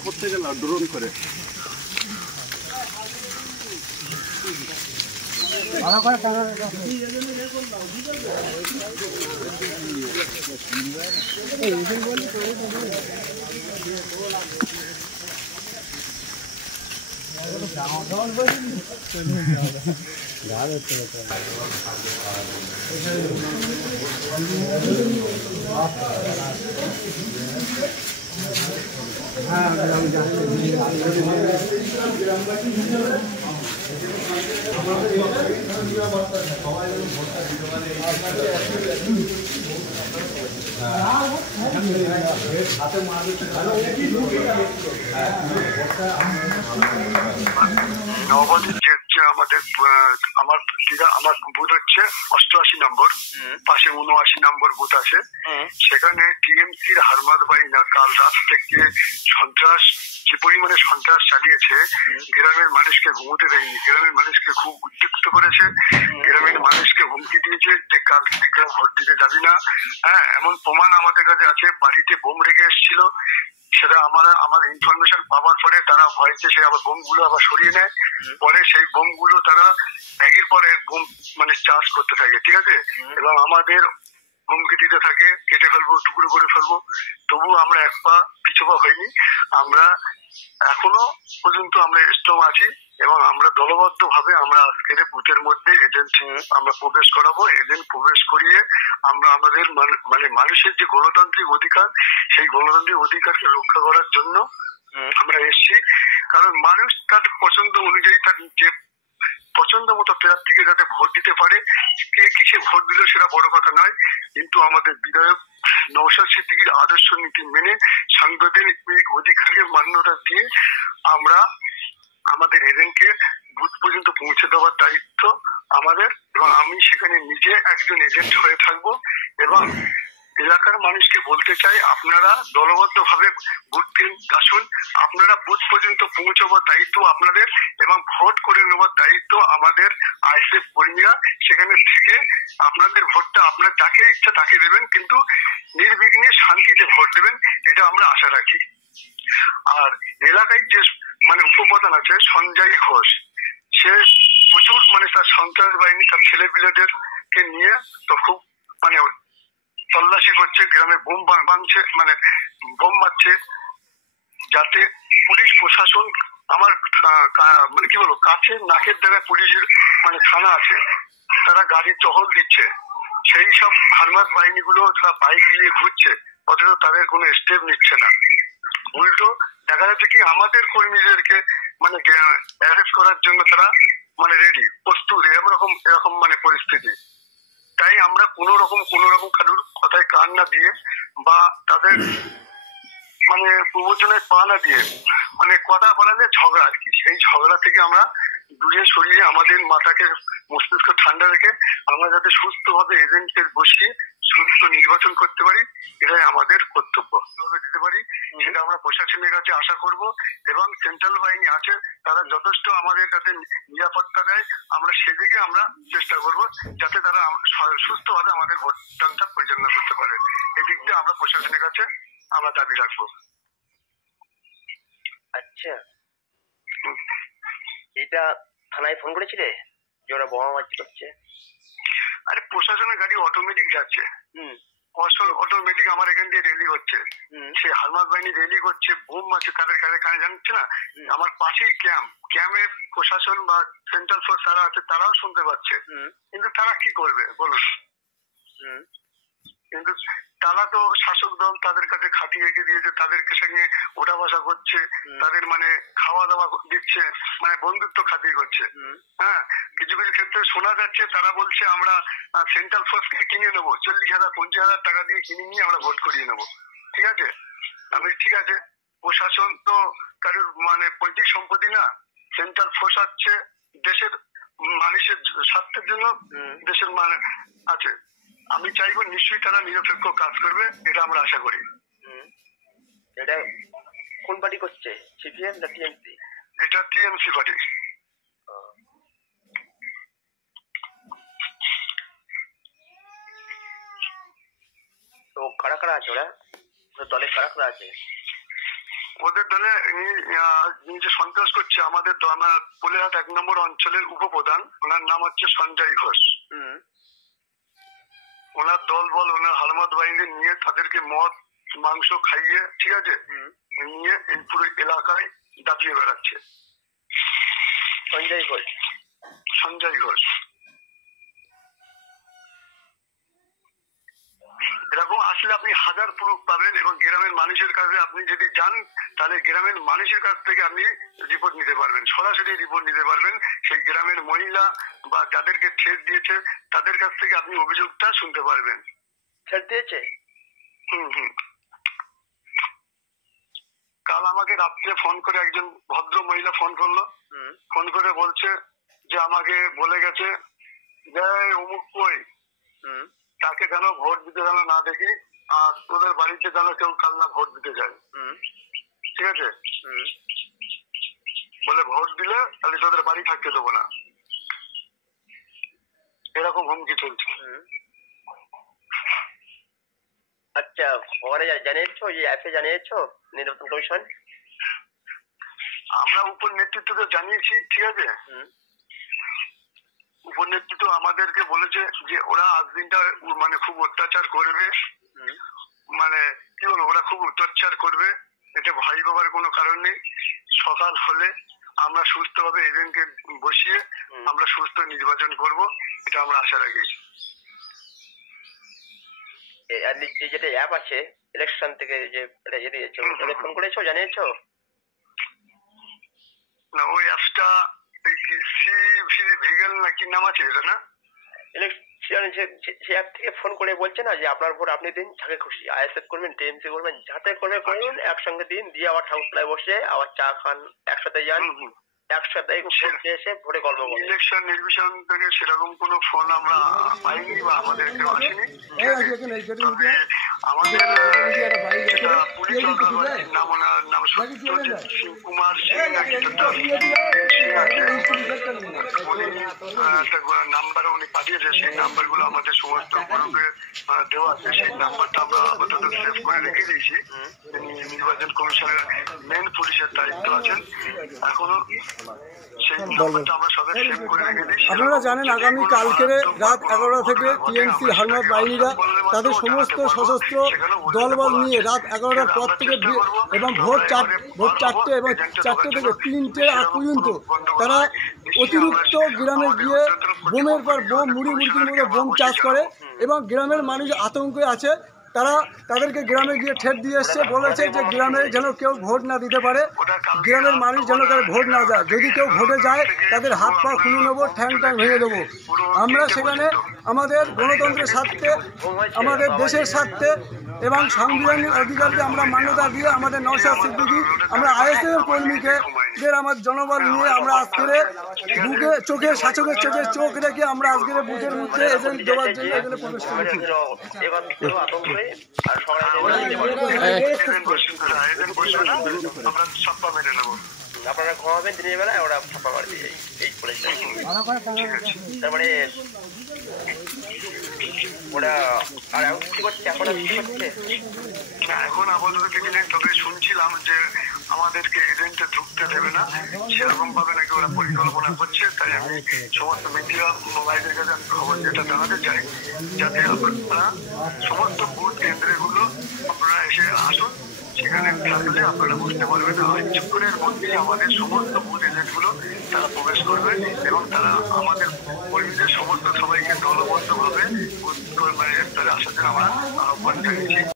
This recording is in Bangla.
ওপর থেকে না ড্রোন করে নবদ্বীপ যে হচ্ছে আমাদের আমার বুথ হচ্ছে 88 নম্বর, পাশে 79 নম্বর বুথ আছে। সেখানে টিএমসির হারমাদ বাহিনী কাল রাত থেকে সন্ত্রাস, যে পরিমাণে সন্ত্রাস চালিয়েছে, গ্রামের মানুষকে ঘুমোতে দেয়নি, গ্রামের মানুষকে খুব উদ্বিগ্ন করেছে, গ্রামের মানুষকে হুমকি দিয়েছে যে কাল ভোট দিতে যাবি না। হ্যাঁ, এমন প্রমাণ আমাদের কাছে আছে। বাড়িতে বোম রেখে এসেছিল, সেটা আমার ইনফরমেশন পাওয়ার পরে তারা ভয়তে সে আবার বোমগুলো আবার সরিয়ে নেয়। পরে সেই বোমগুলো তারা একের পর এক বোম মানে চার্জ করতে থাকে, ঠিক আছে, এবং আমাদের হুমকি দিতে থাকে কেটে ফেলবো, টুকরো করে ফেলবো। তবু আমরা এক পা পিছু পা হইনি, আমরা এখনো পর্যন্ত আমরা স্ট্রং আছি এবং আমরা দলবদ্ধ ভাবে আমরা আজকের বুথের মধ্যে এজেন্ট আমরা প্রবেশ করাবো। এজেন্ট প্রবেশ করিয়ে আমরা আমাদের মানে মানুষের যে গণতান্ত্রিক অধিকার, সেই গণতান্ত্রিক অধিকারকে রক্ষা করার জন্য আমরা এসেছি। কারণ মানুষ তার পছন্দ অনুযায়ী তার যে পছন্দ মতো প্রার্থীকে যাতে ভোট দিতে পারে, কে কিসে ভোট দিল সেটা বড় কথা নয়, কিন্তু আমাদের বিধায়ক নওশাদ সিদ্দিকীর আদর্শ নীতি মেনে সাংবিধানিক অধিকারকে মান্যতা দিয়ে আমরা আমাদের এজেন্টকে বুথ পর্যন্ত পৌঁছে দেওয়ার দায়িত্ব আমাদের, এবং আমি সেখানে নিজে একজন এজেন্ট হয়ে থাকবো। এবং এলাকার মানুষকে বলতে চাই, আপনারা দলবদ্ধ ভাবে ভোট দিন, আসুন, আপনারা বুথ পর্যন্ত পৌঁছাবার দায়িত্ব আপনাদের এবং ভোট করে নেওয়ার দায়িত্ব আমাদের আইএসএফ কর্মীরা। সেখানে থেকে আপনাদের ভোটটা আপনার যাকে ইচ্ছা তাকে দেবেন, কিন্তু নির্বিঘ্নে শান্তিতে ভোট দেবেন, এটা আমরা আশা রাখি। আর এলাকায় যে মানে উপপ্রধান আছে সঞ্জয় ঘোষ, সে প্রচুর মানে তার সন্ত্রাস বাহিনী তার ছেলেপিলেদেরকে নিয়ে তো খুব মানে তল্লাশি করছে, গ্রামে বোম বাঁধছে, মানে বোম মারছে, যাতে পুলিশ প্রশাসন আমার মানে কি বলবো কাছে নাকের জায়গায় পুলিশের মানে থানা আছে, তারা গাড়ি টহল দিচ্ছে। সেই সব হারমাদ বাহিনীগুলো তারা বাইক নিয়ে ঘুরছে, অথচ তাদের কোনো স্টেপ নিচ্ছে না। উল্টো দেখা যাচ্ছে কি আমাদের কর্মীদেরকে মানে অ্যারেস্ট করার জন্য তারা মানে রেডি, প্রস্তুত, এরকম মানে পরিস্থিতি। তাই আমরা কোনো রকম কারোর কথায় কান না দিয়ে বা তাদের মানে প্রবচনের পা না দিয়ে, মানে কথা বলালে ঝগড়া আর কি, সেই ঝগড়া থেকে আমরা দূরে সরিয়ে আমাদের মাথাকে মস্তিষ্ক ঠান্ডা রেখে আমরা যাতে সুস্থভাবে এজেন্টকে বসিয়ে সুস্থ নির্বাচন করতে পারি, এটাই আমাদের কর্তব্য দিতে পারি, সেটা আমরা প্রশাসনের কাছে আশা করব। এবং সেন্ট্রাল বাহিনী আছে, তারা যথেষ্ট আমাদের কাছে নিরাপত্তা দেয়, আমরা সেদিকে আমরা চেষ্টা করব যাতে তারা সুস্থভাবে আমাদের ভোটদানটা পরিচালনা করতে পারে। এই দিক দিয়ে আমরা প্রশাসনের কাছে আমরা দাবি রাখবো। আচ্ছা, এটা থানায় ফোন করেছিলে যে ওরা বোমা মারছি করছে? আরে প্রশাসনের গাড়ি অটোমেটিক যাচ্ছে, অটোমেটিক আমার এখান দিয়ে রেলি হচ্ছে, সে হারমাদ বাহিনী রেলি করছে, বোম মারছে, তাদের কানে জানছে না। আমার পাশেই ক্যাম্পে প্রশাসন বা সেন্ট্রাল ফোর্স যারা আছে তারাও শুনতে পাচ্ছে, কিন্তু তারা কি করবে বলুন? কিন্তু তারা তো শাসক দল তাদের কাছে খাটিয়ে রেখে দিয়েছে, তাদেরকে সঙ্গে ওঠা বসা করছে, তাদের মানে খাওয়া দাওয়া দিচ্ছে, মানে বন্ধুত্ব খাতির করছে। হ্যাঁ, কিছু কিছু ক্ষেত্রে শোনা যাচ্ছে তারা বলছে আমরা সেন্ট্রাল ফোর্সকে কিনে নেবো, 40,000 50,000 টাকা দিয়ে কিনে নিয়ে আমরা ভোট করিয়ে নেবো। ঠিক আছে, ঠিক আছে, প্রশাসন তো কারোর মানে পৈতৃক সম্পত্তি না, সেন্ট্রাল ফোর্স হচ্ছে দেশের মানুষের স্বার্থের জন্য দেশের মানে আছে। আমি চাইবো নিশ্চয়ই তারা নিরপেক্ষ কাজ করবে, এটা আমরা আশা করি। এটা কোন পার্টি করছে, সিপিএম না টিএমসি? এটা টিএমসি পার্টি। তো কারা কারা আছে ওরা, দলে কারা কারা আছে? ওদের দলে ইনি যে সন্ত্রাস করছে আমাদের আমার পোলেহাট 1 নম্বর অঞ্চলের উপপ্রধান, ওনার নাম হচ্ছে সঞ্জয় ঘোষ। ওনার দল বল ওনার হারমাদ বাহিনী নিয়ে তাদেরকে মদ মাংস খাইয়ে, ঠিক আছে, নিয়ে এই পুরো এলাকায় দাপিয়ে বেড়াচ্ছে। সঞ্জয় ঘোষ এরকম আসলে আপনি 1000 প্রুফ পাবেন, এবং গ্রামের মানুষের কাছে আপনি যদি যান তাহলে গ্রামের মানুষের কাছ থেকে আপনি রিপোর্ট নিতে পারবেন, সরাসরি রিপোর্ট নিতে পারবেন। সেই গ্রামের মহিলা বা যাদেরকে ঠেস দিয়েছে তাদের কাছ থেকে আপনি অভিযোগটা শুনতে পারবেন। ঠেস দিয়েছে? কাল আমাকে রাত্রে ফোন করে একজন ভদ্র মহিলা ফোন করলো, ফোন করে বলছে যে আমাকে বলে গেছে যে অমুক কই, তাকে যেন ভোট দিতে যেন না দেখি, আর তোদের বাড়িতে যেন কেউ কাল না ভোট দিতে যায়, ঠিক আছে, বলে ভোট দিলে তাহলে তোদের বাড়ি থাকতে দেবো না, এরকম হুমকি চলছে। আচ্ছা, খবরে জানিয়েছো, যে অ্যাপে জানিয়েছো নির্বাচন কমিশন? আমরা উপর নেতৃত্বকে জানিয়েছি, ঠিক আছে, উপর নেতৃত্ব আমাদেরকে বলেছে যে ওরা আজ দিনটা মানে খুব অত্যাচার করবে, মানে কি বলবো, ওরা খুব অত্যাচার করবে, এটা ভয় পাবার কোনো কারণ নেই। সকাল হলে আমরা সুস্থভাবে এজেন্টকে বসিয়ে আমরা সুস্থ নির্বাচন করব, এটা আমরা আশা রাখি। যেটা অ্যাপ আছে ইলেকশন থেকে যে ফোন করেছো, জানিয়েছো? না, ওই অ্যাপসটা ভিগেল না কি নাম আছে এটা, না সে অ্যাপ থেকে ফোন করে বলছে না যে আপনার ভোট আপনি দিন, যাকে খুশি আইএসএফ করবেন, টিএমসি করবেন, যাতে করবে করুন, একসঙ্গে দিন, দিয়ে আবার ঠাকুরতলায় বসে আবার চা খান, একসাথে যান, একসাথে এসে ভোটে গল্প বলেন। ইলেকশন নির্বাচন থেকে সেরকম কোনো ফোন আমরা পাইনি বা আমাদের কেউ আসেনি। তবে আমাদের পুলিশ নাম সত্যজিৎ সিং কুমার সিং নাম্বার উনি পাঠিয়েছে, সেই নাম্বার গুলো আমাদের সমস্ত গ্রুপে দেওয়া আছে, সেই নাম্বারটা আমরা আপাতত সেভ করে রেখে দিয়েছি। তিনি নির্বাচন কমিশনের মেন পুলিশের দায়িত্ব আছেন, এখনো সেই নাম্বারটা আমরা সবাই সেভ করে রেখে দিয়েছি। আপনারা জানেন আগামী কালকে রাত 11টা থেকে টিএমসি হারমাদ বাহিনীরা তাদের সমস্ত সশস্ত্র দলবল নিয়ে রাত 11টার পর থেকে এবং ভোর 4টে এবং 4টে থেকে 3টে আগ পর্যন্ত তারা অতিরিক্ত গ্রামে গিয়ে বোমের পর বোম, মুড়ির মধ্যে বোম চাষ করে, এবং গ্রামের মানুষ আতঙ্কে আছে। তাদেরকে গ্রামে গিয়ে ঠেট দিয়ে এসছে, বলেছে যে গ্রামে যেন কেউ ভোট না দিতে পারে, গ্রামের মানুষ যেন তাদের ভোট না যায়, যদি কেউ ভোটে যায় তাদের হাত পা খুলে নেবো, ঠ্যাং ভেঙে দেবো। আমরা সেখানে আমাদের গণতন্ত্রের স্বার্থে, আমাদের দেশের স্বার্থে এবং সাংবিধানিক অধিকারকে আমরা মান্যতা দিয়ে আমাদের নওশাদ সিদ্দিকী, আমরা আইএসএফের কর্মীকে আমার জনবল নিয়ে আমরা আজকের বুকে চোখে শাসকের চোখে চোখ রেখে আমরা আজকের বুথের মধ্যে এজেন্ট দেওয়ার জন্য এখানে প্রবেশ করেছি। আপনারা ঘুমাবেন দিনের বেলায়, ওরা ছাপা মারবে, এই বলেছে। তারপরে ওরা আর কি করছে এখন? এখন আপাতত কিছু নেই, তবে শুনছিলাম যে আমাদেরকে এজেন্টে ঢুকতে দেবে না, সেরকম ভাবে নাকি ওরা পরিকল্পনা করছে। তাই আমি সমস্ত মিডিয়া মোবাইলের কাছে আমি খবর যেটা জানাতে চাই, যাতে আপনারা সমস্ত বুথ কেন্দ্রগুলো আপনারা এসে আসুন, সেখানে থাকলে আপনারা বুঝতে পারবেন কিছুক্ষণের মধ্যেই আমাদের সমস্ত বুথ এজেন্টগুলো তারা প্রবেশ করবে, এবং তারা আমাদের কর্মীদের সমস্ত সবাইকে দলবদ্ধভাবে বুথ আসার জন্য আমরা আহ্বান জানিয়েছি।